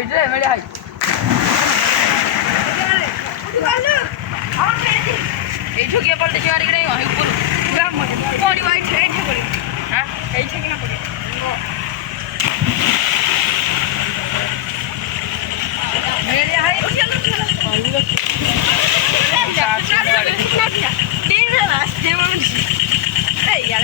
এইটা MLA high এই ঝুঁকিয়ে পাল্টে যাওয়ার এখানে উপরে পরি ভাই ছেড়ে করে হ্যাঁ এই থেকে না পড়ে মেরে হাই यार